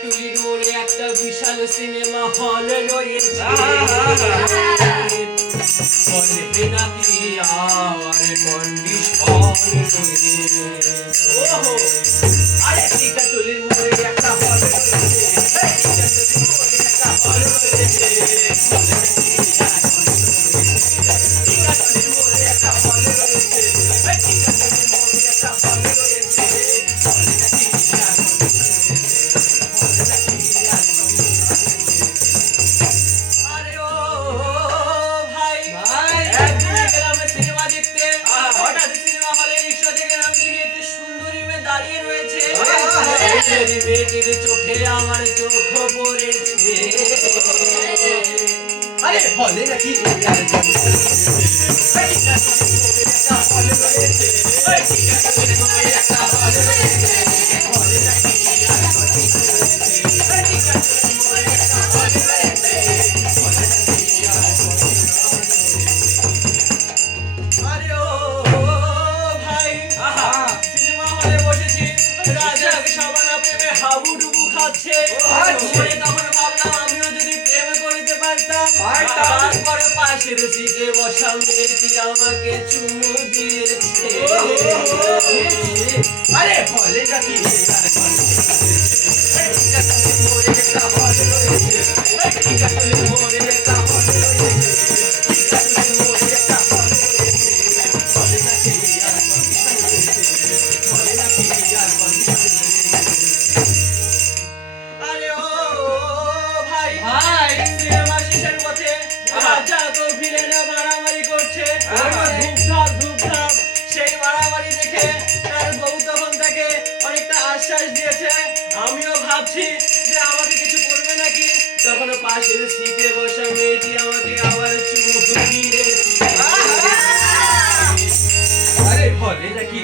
টিকাটুলির মোড়ে একটা বিশাল cinema hall রয়েছে। হলে নাকি আর কন্ডিশন রয়েছে। ওহো, আরে টিকাটুলির মোড়ে একটা হল রয়েছে। টিকাটুলির মোড়ে একটা হল রয়েছে। টিকাটুলির মোড়ে একটা হল রয়েছে। টিকাটুলির মোড়ে একটা হল রয়েছে। আরে ও ভাই ভাই, একদিন গেলাম সিনেমা দেখতে। হঠাৎ সিনেমা হলে রিক্সা থেকে নামতে গিয়ে একটা সুন্দরী মেয়ে দাঁড়িয়ে রয়েছে। এই মেয়েটির চোখে আমার চোখ পড়েছে। আরে হলে নাকি হাবুডুবু খাচ্ছে। তখন ভাবলাম আমিও যদি প্রেম করতে পারতাম। তারপরে পাশের সিটে বসা মেয়েটি আমাকে চুমু দিয়েছে। আরে হলে নাকি মারামারি করছে। ধূপধাপ সেই মারামারি দেখে তার বউ তখন তাকে অনেকটা আশ্বাস দিয়েছে। আমিও ভাবছি যে আমাকে কিছু করবে নাকি। তখন পাশের সিটে বসা মেয়েটি আমাকে আবার চুমু দিয়েছে। আরে হলে নাকি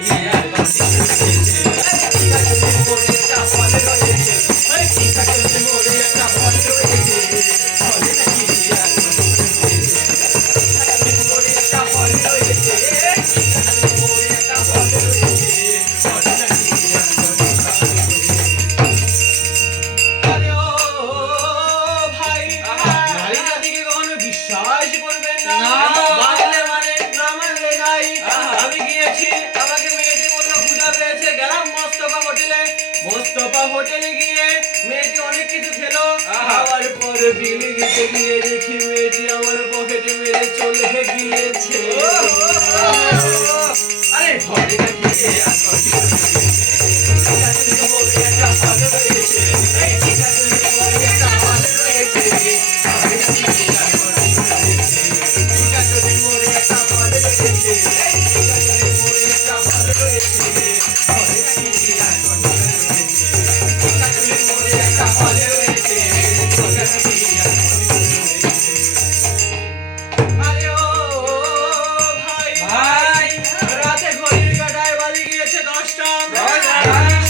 মোস্তফা হোটেলে গিয়ে মেয়েটি অনেক কিছু খেলো। খাওয়ার পর বিল দিতে গিয়ে দেখি মেয়েটি আমার পকেটে মেরে চলে গিয়েছে। আরে ঘরে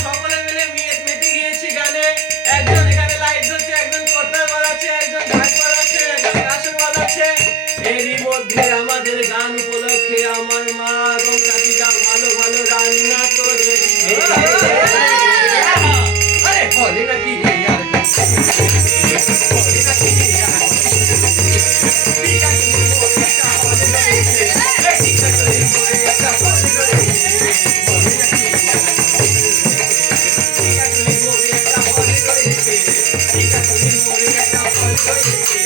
সকলে মিলে মেতে গিয়েছি গানে। একজন এখানে লাইট ধরছে, একজন কর্তাল বাজাচ্ছে, একজন ঢাক বাজাচ্ছে, একজন কাসর বাজাচ্ছে। এরই মধ্যে আমাদের গান উপলক্ষে আমার মা এবং কাকিরা ভালো ভালো রান্না করেছে। আরে হলে নাকি Thank you.